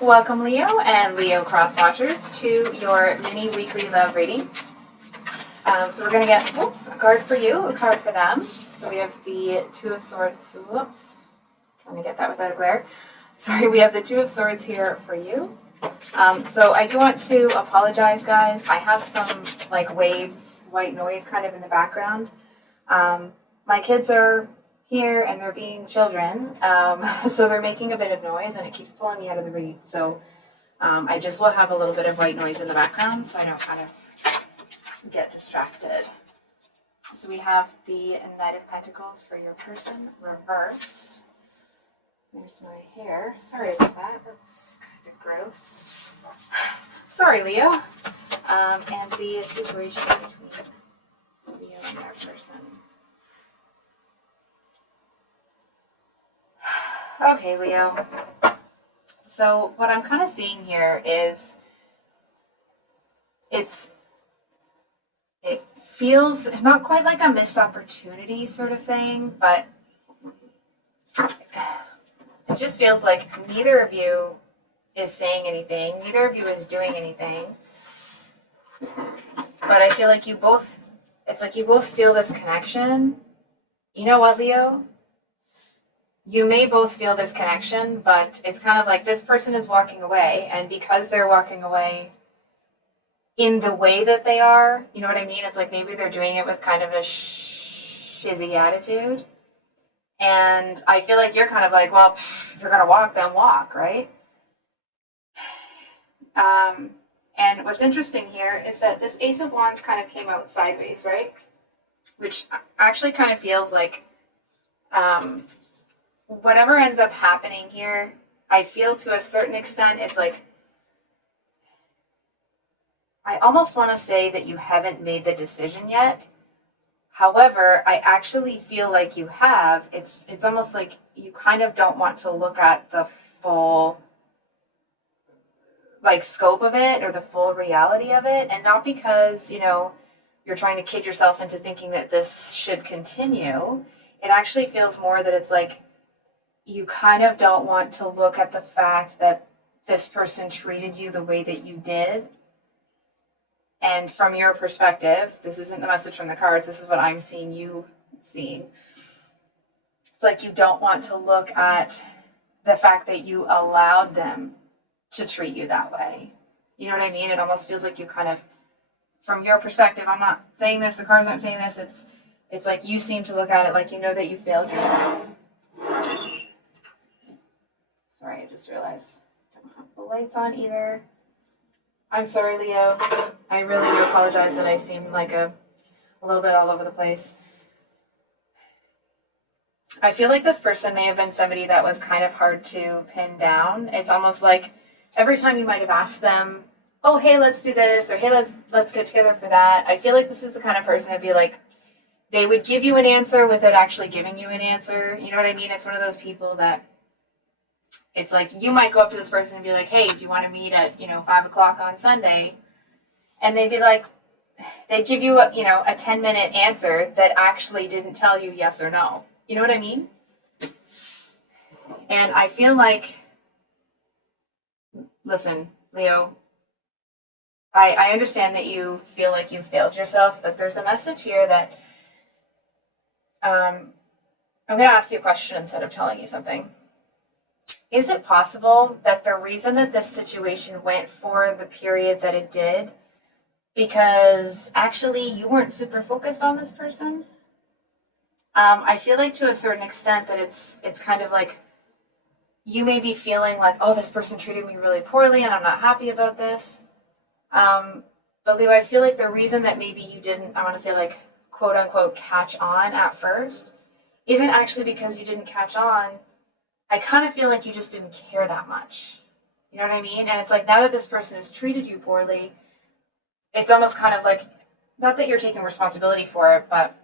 Welcome, Leo and Leo cross watchers, to your mini weekly love reading. So we're going to get, a card for you, a card for them. So we have the Two of Swords. Whoops. Trying to get that without a glare. Sorry, we have the Two of Swords here for you. So I do want to apologize, guys. I have some waves, white noise kind of in the background. My kids are here and they're being children, so they're making a bit of noise and it keeps pulling me out of the read. So I just will have a little bit of white noise in the background so I don't kind of get distracted. So we have the Knight of Pentacles for your person reversed. There's my hair. Sorry about that. That's kind of gross. Sorry, Leo. And the situation between Leo and their person. Okay, Leo. So what I'm kind of seeing here is it feels not quite like a missed opportunity sort of thing, but it just feels like neither of you is saying anything, neither of you is doing anything. But I feel like you both feel this connection. You know what, Leo? You may both feel this connection, but it's kind of like this person is walking away, and because they're walking away in the way that they are, you know what I mean? It's like maybe they're doing it with kind of a shizzy attitude. And I feel like you're kind of like, well, if you're going to walk, then walk, right? And what's interesting here is that this Ace of Wands kind of came out sideways, right? Which actually kind of feels like whatever ends up happening here, I feel to a certain extent, it's like, I almost want to say that you haven't made the decision yet. However, I actually feel like you have. It's almost like you kind of don't want to look at the full scope of it or the full reality of it. And not because, you're trying to kid yourself into thinking that this should continue. It actually feels more that it's like, you kind of don't want to look at the fact that this person treated you the way that you did. And from your perspective, this isn't the message from the cards, this is what I'm seeing you seeing. It's like you don't want to look at the fact that you allowed them to treat you that way. You know what I mean? It almost feels like you kind of, from your perspective, I'm not saying this, the cards aren't saying this, it's like you seem to look at it like you know that you failed yourself. Sorry, I just realized I don't have the lights on either. I'm sorry, Leo. I really do apologize that I seem like a little bit all over the place. I feel like this person may have been somebody that was kind of hard to pin down. It's almost like every time you might have asked them, oh, hey, let's do this, or hey, let's get together for that. I feel like this is the kind of person that'd be like, they would give you an answer without actually giving you an answer. You know what I mean? It's one of those people that it's like you might go up to this person and be like, hey, do you want to meet at, 5 o'clock on Sunday? And they'd be like, they'd give you a 10-minute answer that actually didn't tell you yes or no. You know what I mean? And I feel like, listen, Leo, I understand that you feel like you failed yourself, but there's a message here that I'm going to ask you a question instead of telling you something. Is it possible that the reason that this situation went for the period that it did, because actually you weren't super focused on this person? I feel like to a certain extent that it's kind of like you may be feeling like, oh, this person treated me really poorly and I'm not happy about this. But Leo, I feel like the reason that maybe you didn't, I want to say quote unquote, catch on at first isn't actually because you didn't catch on. I kind of feel like you just didn't care that much. You know what I mean? And it's like now that this person has treated you poorly, it's almost kind of like, not that you're taking responsibility for it, but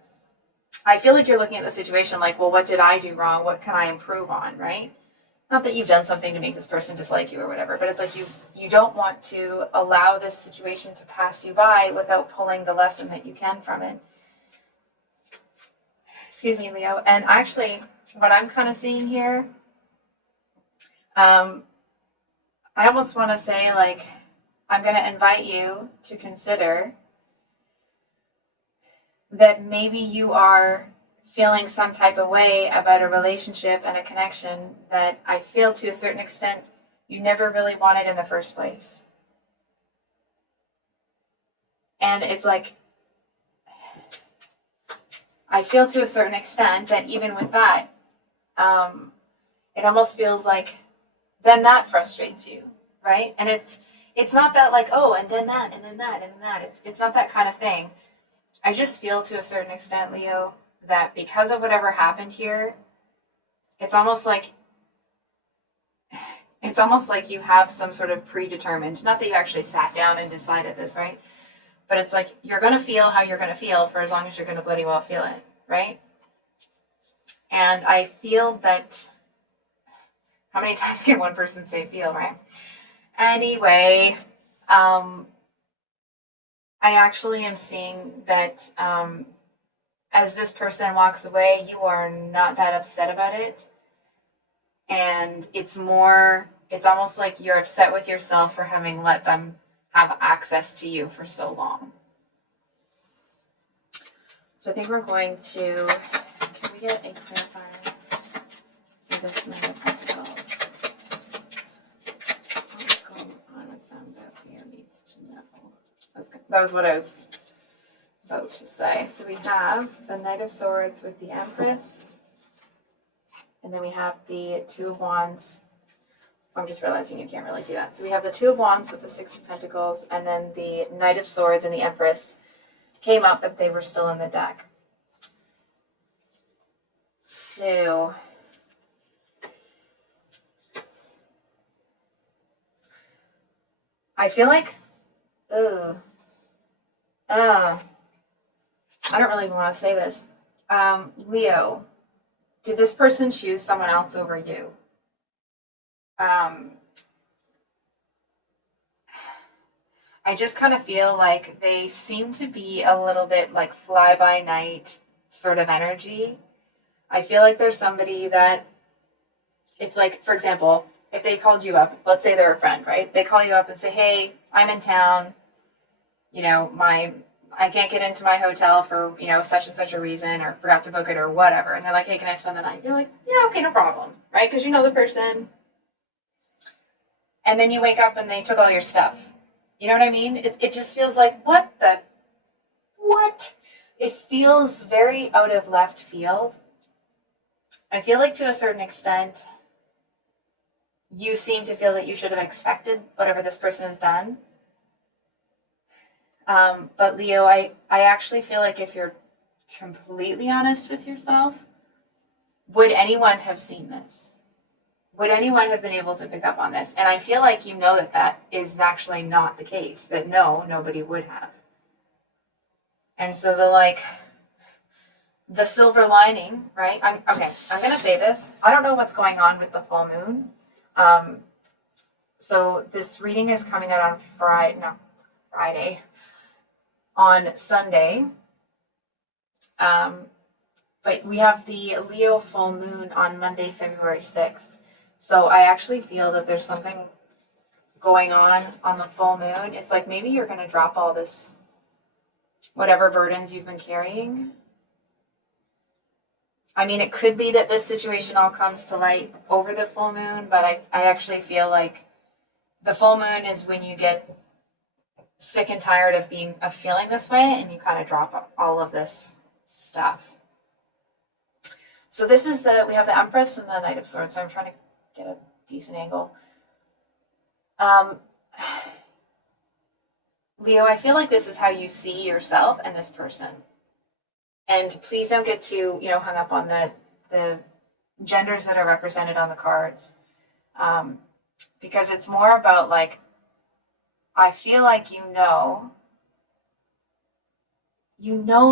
I feel like you're looking at the situation like, well, what did I do wrong? What can I improve on, right? Not that you've done something to make this person dislike you or whatever, but it's like you don't want to allow this situation to pass you by without pulling the lesson that you can from it. Excuse me, Leo. And actually, what I'm kind of seeing here, I almost want to say, like, I'm going to invite you to consider that maybe you are feeling some type of way about a relationship and a connection that I feel to a certain extent you never really wanted in the first place. And it's like, I feel to a certain extent that even with that, it almost feels like then that frustrates you, right? And it's not that like, oh, and then that, and then that, and then that. It's not that kind of thing. I just feel to a certain extent, Leo, that because of whatever happened here, it's almost like you have some sort of predetermined, not that you actually sat down and decided this, right? But it's like you're going to feel how you're going to feel for as long as you're going to bloody well feel it, right? And I feel that, how many times can one person say feel, right? Anyway, I actually am seeing that as this person walks away, you are not that upset about it. And it's almost like you're upset with yourself for having let them have access to you for so long. So I think we're going to, can we get a clarifier for this Knight of Pentacles? What's going on with them that Leo needs to know? That was what I was about to say. So we have the Knight of Swords with the Empress. And then we have the Two of Wands. I'm just realizing you can't really see that. So we have the Two of Wands with the Six of Pentacles. And then the Knight of Swords and the Empress came up, but they were still in the deck. So I feel like, I don't really want to say this. Leo, did this person choose someone else over you? I just kind of feel like they seem to be a little bit like fly by night sort of energy. I feel like there's somebody that it's like, for example, if they called you up, let's say they're a friend, right? They call you up and say, hey, I'm in town. I can't get into my hotel for, such and such a reason, or forgot to book it or whatever. And they're like, hey, can I spend the night? You're like, yeah, okay, no problem. Right? Because you know the person. And then you wake up and they took all your stuff. You know what I mean? It just feels like, what? It feels very out of left field. I feel like to a certain extent, you seem to feel that you should have expected whatever this person has done. But Leo, I actually feel like if you're completely honest with yourself, would anyone have seen this? Would anyone have been able to pick up on this? And I feel like you know that is actually not the case, that nobody would have. And so the silver lining, right? I'm going to say this. I don't know what's going on with the full moon. So this reading is coming out on Friday. On Sunday. But we have the Leo full moon on Monday, February 6th. So I actually feel that there's something going on the full moon. It's like maybe you're going to drop all this, whatever burdens you've been carrying. I mean, it could be that this situation all comes to light over the full moon, but I actually feel like the full moon is when you get sick and tired of feeling this way, and you kind of drop all of this stuff. So this is we have the Empress and the Knight of Swords, so I'm trying to get a decent angle. Leo, I feel like this is how you see yourself and this person. And please don't get too, hung up on the genders that are represented on the cards. Because it's more about I feel like you know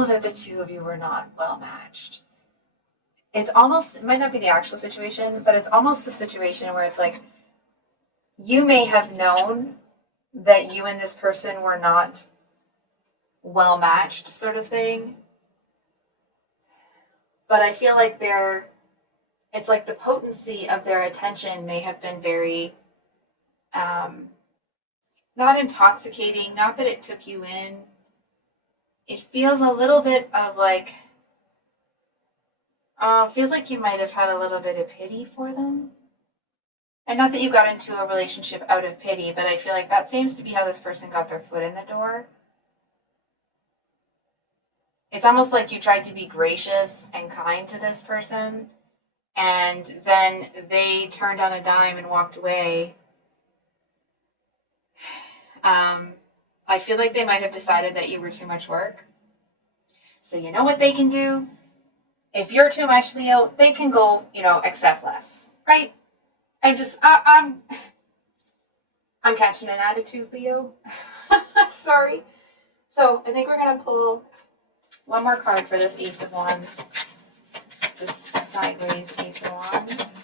that the two of you were not well matched. It might not be the actual situation, but it's almost the situation where it's like, you may have known that you and this person were not well matched sort of thing. But I feel like it's like the potency of their attention may have been very Not intoxicating, not that it took you in. It feels a little bit of like, feels like you might have had a little bit of pity for them. And not that you got into a relationship out of pity, but I feel like that seems to be how this person got their foot in the door. It's almost like you tried to be gracious and kind to this person, and then they turned on a dime and walked away. I feel like they might have decided that you were too much work. So you know what they can do? If you're too much, Leo, they can go, accept less, right? I'm catching an attitude, Leo. Sorry. So I think we're gonna pull one more card for this Ace of Wands. This sideways Ace of Wands.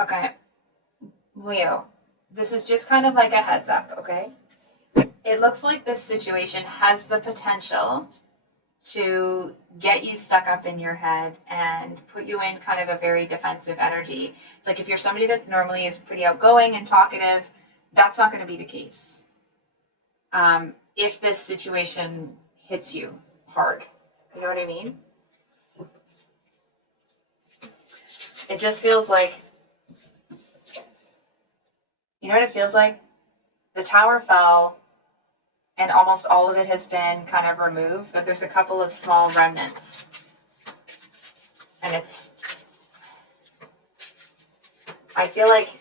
Okay. Leo, this is just kind of like a heads up, okay? It looks like this situation has the potential to get you stuck up in your head and put you in kind of a very defensive energy. It's like if you're somebody that normally is pretty outgoing and talkative, that's not going to be the case. If this situation hits you hard, you know what I mean? It just feels like, you know what it feels like? The tower fell and almost all of it has been kind of removed, but there's a couple of small remnants. And I feel like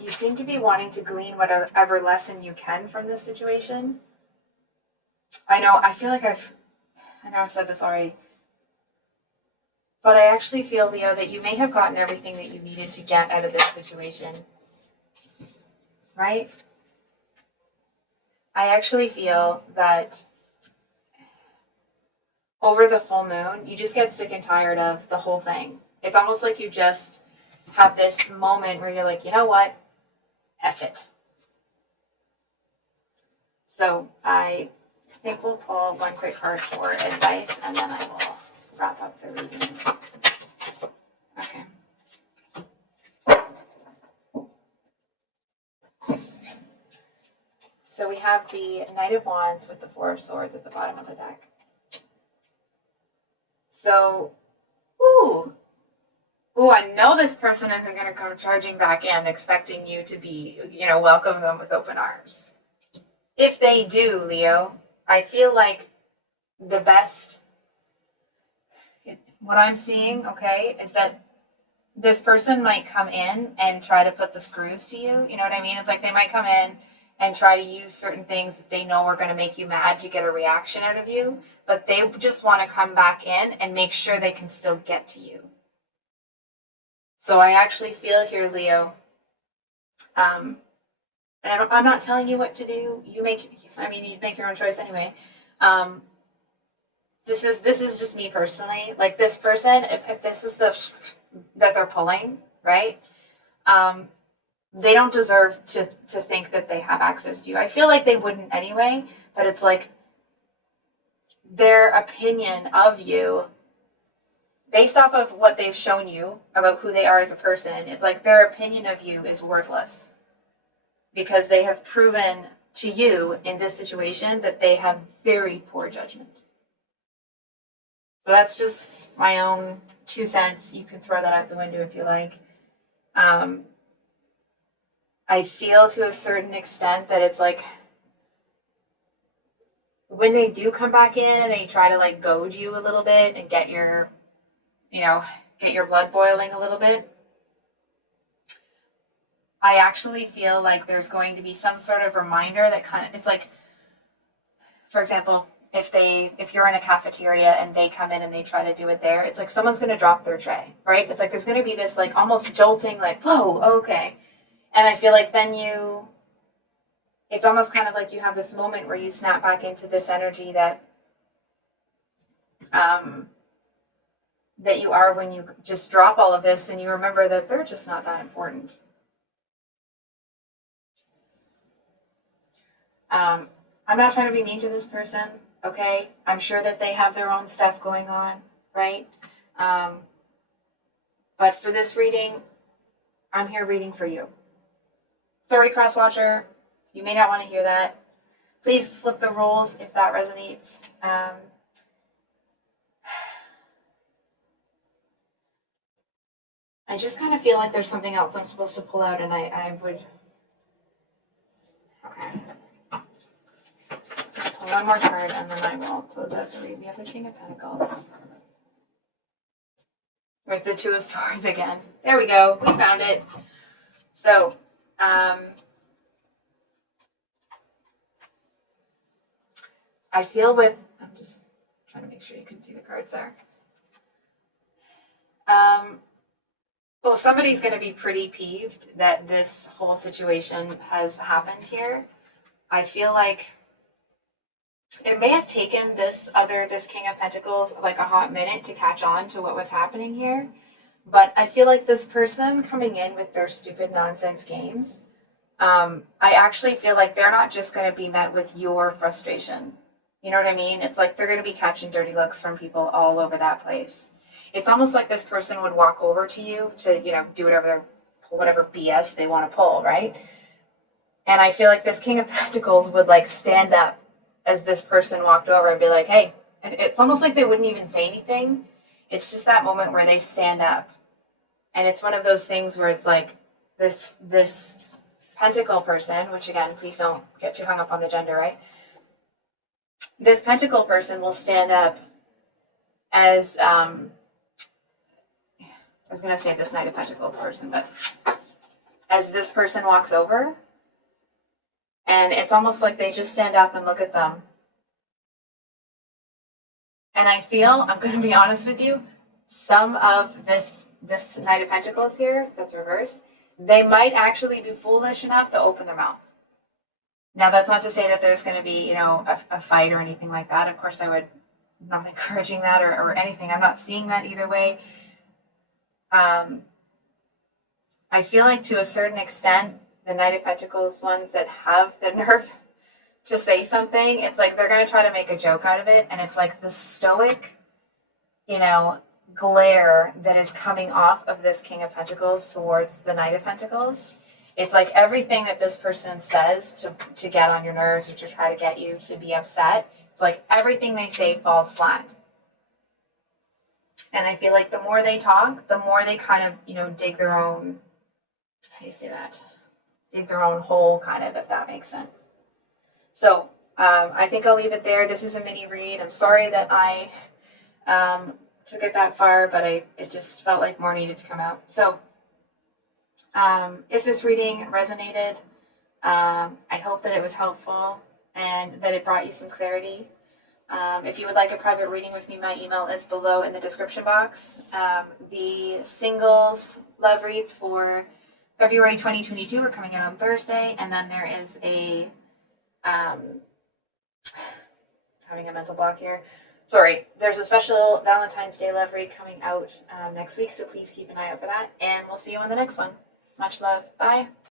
you seem to be wanting to glean whatever lesson you can from this situation. I know I've said this already, but I actually feel, Leo, that you may have gotten everything that you needed to get out of this situation, right? I actually feel that over the full moon, you just get sick and tired of the whole thing. It's almost like you just have this moment where you're like, you know what? F it. So I think we'll pull one quick card for advice, and then I will wrap up the reading. Okay. So we have the Knight of Wands with the Four of Swords at the bottom of the deck. So, I know this person isn't going to come charging back in expecting you to be, welcome them with open arms. If they do, Leo, I feel like the best, what I'm seeing, okay, is that this person might come in and try to put the screws to you. You know what I mean? It's like they might come in and try to use certain things that they know are going to make you mad to get a reaction out of you, but they just want to come back in and make sure they can still get to you. So I actually feel here, Leo, and I'm not telling you what to do. You make your own choice anyway. This is just me personally. Like this person, if this is that they're pulling, right? They don't deserve to think that they have access to you. I feel like they wouldn't anyway, but it's like their opinion of you, based off of what they've shown you about who they are as a person, it's like their opinion of you is worthless because they have proven to you in this situation that they have very poor judgment. So that's just my own 2 cents. You can throw that out the window if you like. I feel to a certain extent that it's like when they do come back in and they try to like goad you a little bit and get your blood boiling a little bit, I actually feel like there's going to be some sort of reminder that it's like, for example, if you're in a cafeteria and they come in and they try to do it there, it's like someone's going to drop their tray, right? It's like there's going to be this like almost jolting, like, whoa, okay. And I feel like then it's almost kind of like you have this moment where you snap back into this energy that you are when you just drop all of this and you remember that they're just not that important. I'm not trying to be mean to this person. okay? I'm sure that they have their own stuff going on, right? But for this reading, I'm here reading for you. Sorry, cross-watcher, you may not want to hear that. Please flip the roles if that resonates. I just kind of feel like there's something else I'm supposed to pull out, and I would... Okay. Pull one more card, and then I will close out the read. We have the King of Pentacles. With the Two of Swords again. There we go. We found it. So, I feel with... I'm just trying to make sure you can see the cards there. Well, somebody's going to be pretty peeved that this whole situation has happened here. I feel like it may have taken this King of Pentacles like a hot minute to catch on to what was happening here. But I feel like this person coming in with their stupid nonsense games, I actually feel like they're not just going to be met with your frustration. You know what I mean? It's like they're going to be catching dirty looks from people all over that place. It's almost like this person would walk over to you to, do whatever BS they want to pull, right? And I feel like this King of Pentacles would like stand up as this person walked over and be like, hey, and it's almost like they wouldn't even say anything. It's just that moment where they stand up. And it's one of those things where it's like this Pentacle person, which again, please don't get too hung up on the gender, right? This Pentacle person will stand up as, I was going to say this Knight of Pentacles person, but as this person walks over, and it's almost like they just stand up and look at them. And I feel, I'm going to be honest with you, some of this Knight of Pentacles here, that's reversed, they might actually be foolish enough to open their mouth. Now, that's not to say that there's going to be, a fight or anything like that. Of course, I'm not encouraging that or anything. I'm not seeing that either way. I feel like to a certain extent, the Knight of Pentacles ones that have the nerve to say something, it's like they're going to try to make a joke out of it. And it's like the stoic, glare that is coming off of this King of Pentacles towards the Knight of Pentacles. It's like everything that this person says to get on your nerves or to try to get you to be upset, it's like everything they say falls flat. And I feel like the more they talk, the more they kind of, dig their own, how do you say that? Dig their own hole, kind of, if that makes sense. So I think I'll leave it there. This is a mini read. I'm sorry that I took it that far, but it just felt like more needed to come out. So if this reading resonated, I hope that it was helpful and that it brought you some clarity. If you would like a private reading with me, my email is below in the description box. The singles love reads for February 2022 are coming out on Thursday, and then there is a having a mental block here. Sorry, there's a special Valentine's Day love read coming out next week, so please keep an eye out for that, and we'll see you on the next one. Much love. Bye.